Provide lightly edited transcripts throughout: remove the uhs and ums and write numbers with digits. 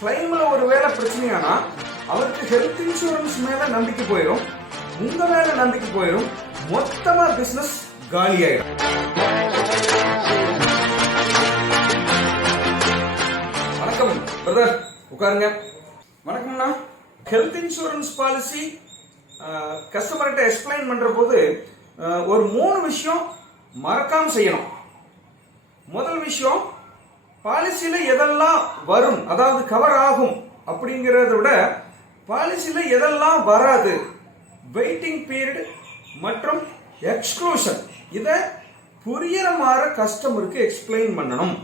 கிளைம்ல ஒருவேளை பிரச்சனையானா அவருக்கு health insurance மேல நம்பிக்கை போயிடும், உங்க மேல நம்பிக்கை போயிடும், மொத்தமா பிசினஸ் காலி ஆயிடும். வணக்கம் பிரதர், உட்காருங்க. வணக்கம்ண்ணா. ஹெல்த் இன்சூரன்ஸ் பாலிசி கஸ்டமர்கிட்ட எக்ஸ்பிளைன் பண்ற போது ஒரு 3 விஷயம் மறக்காம செய்யணும். முதல் விஷயம், பாலிசியில எதெல்லாம் வரும், அதாவது கவர் ஆகும் அப்படிங்கறத விட பாலிசியில எதெல்லாம் வராது, வெயிட்டிங் பீரியட் மற்றும் எக்ஸ்க்ளூஷன், இத புரியற மாதிரி கஸ்டமருக்கு எக்ஸ்பிளைன் பண்ணணும்.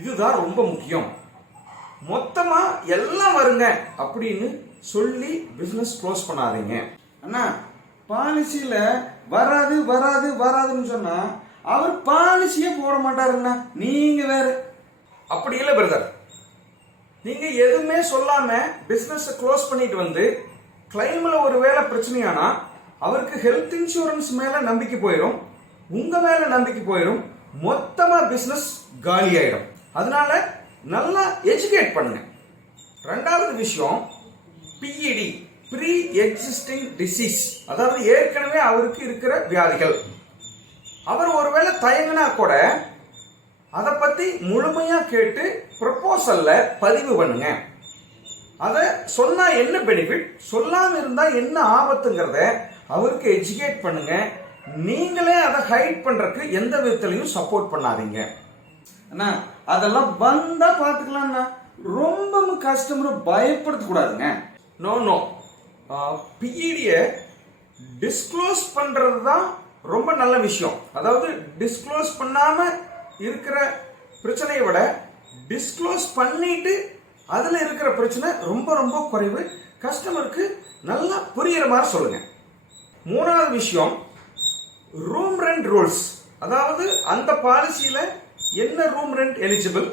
இதுதான் ரொம்ப முக்கியம். மொத்தமா எல்லாம் வருங்க அப்படின்னு சொல்லி பிசினஸ் க்ளோஸ் பண்ணாதீங்க. அண்ணா, பாலிசியில வராது வராது வராதுன்னு சொன்னா அவர் பாலிசியே போட மாட்டாருங்கண்ணா, நீங்க வேற. அப்படி இல்லை பிரதர், நீங்க எதுவுமே சொல்லாம பிசினஸ் க்ளோஸ் பண்ணிட்டு வந்து கிளைம்ல ஒருவேளை பிரச்சனையானா அவருக்கு ஹெல்த் இன்சூரன்ஸ் மேல நம்பிக்கை போயிடும், உங்க மேல நம்பிக்கை போயிடும், மொத்தமா பிசினஸ் காலி ஆயிடும். அதனால நல்லா எஜுகேட் பண்ணுங்க. ரெண்டாவது விஷயம், பிஇடி, ப்ரீ எக்ஸிஸ்டிங் டிசீஸ், அதாவது ஏற்கனவே அவருக்கு இருக்கிற வியாதிகள். அவர் ஒருவேளை தயங்கினா கூட அதை பத்தி முழுமையா கேட்டு ப்ரொபோசல்ல பதிவு பண்ணுங்க. அத சொன்னா என்ன பெனிஃபிட், சொல்லாம இருந்தா என்ன ஆபத்துங்கிறத அவருக்கு எஜுகேட் பண்ணுங்க. நீங்களே அதை ஹைட் பண்றதுக்கு எந்த விதத்திலையும் சப்போர்ட் பண்ணாதீங்க. அண்ணா, அதெல்லாம் வந்தா பாத்துக்கலாம், ரொம்ப கஸ்டமர் பயப்படுத்த கூடாதுங்க. நோ நோ, பிஇடிய டிஸ்க்ளோஸ் பண்றது தான் ரொம்ப நல்ல விஷயம். அதாவது டிஸ்க்ளோஸ் பண்ணாம இருக்கிற பிரச்சனையை விட டிஸ்க்ளோஸ் பண்ணிட்டு அதுல இருக்கிற பிரச்சனை ரொம்ப ரொம்ப குறைவு. கஸ்டமருக்கு நல்லா புரியுற மாதிரி சொல்லுங்க. மூணாவது விஷயம், ரூம் ரெண்ட் ரூல்ஸ், அதாவது அந்த பாலிசியில என்ன ரூம் ரெண்ட் எலிஜிபிள்,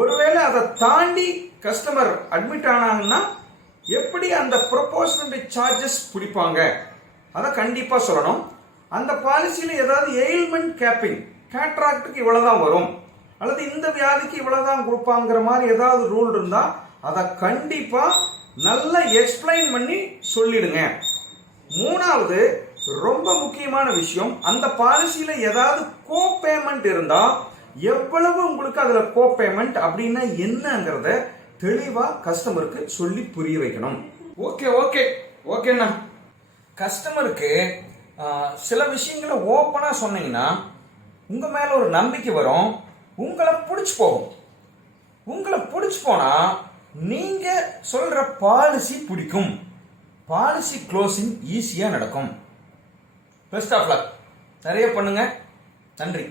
ஒருவேளை அதை தாண்டி கஸ்டமர் அட்மிட் ஆனாங்கன்னா எப்படி அந்த ப்ரொபோஷனல் சார்ஜஸ் பிடிப்பாங்க, அதை கண்டிப்பா சொல்லணும். அந்த பாலிசியில ஏதாவது எயில்மெண்ட் கேப்பிங், கேட்ராக்டுக்கு இவ்வளவுதான் வரும் அல்லது இந்த வியாதிக்கு இவ்வளவுதான் கொடுப்பாங்கிற மாதிரி ஏதாவது ரூல் இருந்தா அதை கண்டிப்பா நல்லா எக்ஸ்பிளைன் பண்ணி சொல்லிடுங்க. மூணாவது ரொம்ப முக்கியமான விஷயம், அந்த பாலிசியில ஏதாவது கோ பேமெண்ட் இருந்தா எவ்வளவு உங்களுக்கு அதுல கோ பேமெண்ட் அப்படின்னா என்னங்கிறத தெளிவா கஸ்டமருக்கு சொல்லி புரிய வைக்கணும். ஓகே ஓகே ஓகேண்ணா. கஸ்டமருக்கு சில விஷயங்களை ஓப்பனா சொன்னீங்கன்னா உங்க மேல ஒரு நம்பிக்கை வரும், உங்களை பிடிச்சு போகும். உங்களை பிடிச்சு போனா நீங்க சொல்ற பாலிசி பிடிக்கும், பாலிசி க்ளோசிங் ஈஸியா நடக்கும். Best of luck. நிறைய பண்ணுங்க. நன்றி.